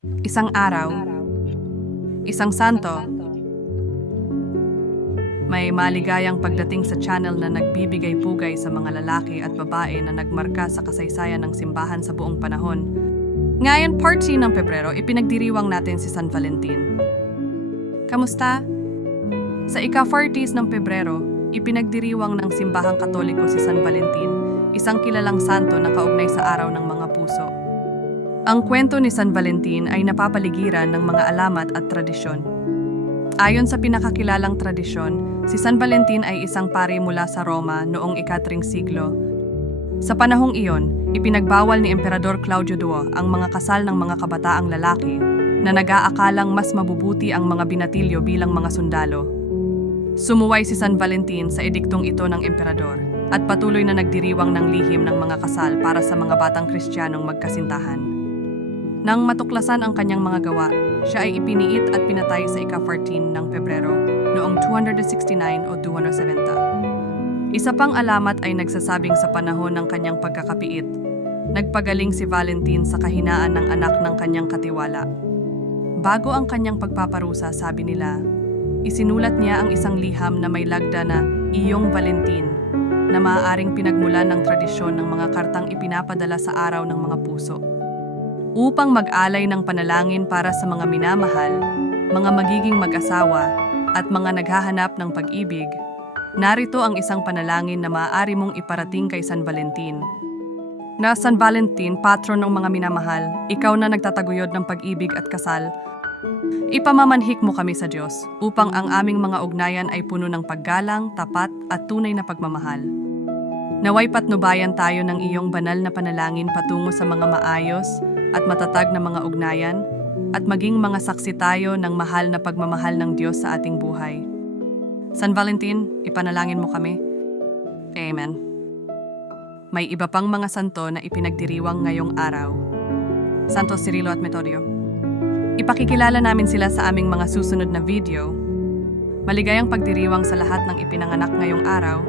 Isang araw, isang santo, may maligayang pagdating sa channel na nagbibigay pugay sa mga lalaki at babae na nagmarka sa kasaysayan ng simbahan sa buong panahon. Ngayon, part 3 ng Pebrero, ipinagdiriwang natin si San Valentin. Kamusta? Sa ika-40s ng Pebrero, ipinagdiriwang ng simbahang katoliko si San Valentin, isang kilalang santo na kaugnay sa araw ng mga puso. Ang kwento ni San Valentin ay napapaligiran ng mga alamat at tradisyon. Ayon sa pinakakilalang tradisyon, si San Valentin ay isang pari mula sa Roma noong ikatring siglo. Sa panahong iyon, ipinagbawal ni Emperador Claudio II ang mga kasal ng mga kabataang lalaki na nag-aakalang mas mabubuti ang mga binatilyo bilang mga sundalo. Sumuway si San Valentin sa ediktong ito ng emperador at patuloy na nagdiriwang ng lihim ng mga kasal para sa mga batang Kristiyanong magkasintahan. Nang matuklasan ang kanyang mga gawa, siya ay ipiniit at pinatay sa ika-14 ng Pebrero noong 269 o 270. Isa pang alamat ay nagsasabing sa panahon ng kanyang pagkakapiit, nagpagaling si Valentin sa kahinaan ng anak ng kanyang katiwala. Bago ang kanyang pagpaparusa, sabi nila, isinulat niya ang isang liham na may lagda na Iyong Valentin, na maaaring pinagmulan ng tradisyon ng mga kartang ipinapadala sa araw ng mga puso upang mag-alay ng panalangin para sa mga minamahal, mga magiging mag-asawa, at mga naghahanap ng pag-ibig, narito ang isang panalangin na maaari mong iparating kay San Valentin. Na San Valentin, patron ng mga minamahal, ikaw na nagtataguyod ng pag-ibig at kasal, ipamamanhik mo kami sa Diyos upang ang aming mga ugnayan ay puno ng paggalang, tapat at tunay na pagmamahal. Naway patnubayan tayo ng iyong banal na panalangin patungo sa mga maayos at matatag na mga ugnayan at maging mga saksi tayo ng mahal na pagmamahal ng Diyos sa ating buhay. San Valentin, ipanalangin mo kami. Amen. May iba pang mga santo na ipinagdiriwang ngayong araw. Santo Cirilo at Metodio. Ipakikilala namin sila sa aming mga susunod na video. Maligayang pagdiriwang sa lahat ng ipinanganak ngayong araw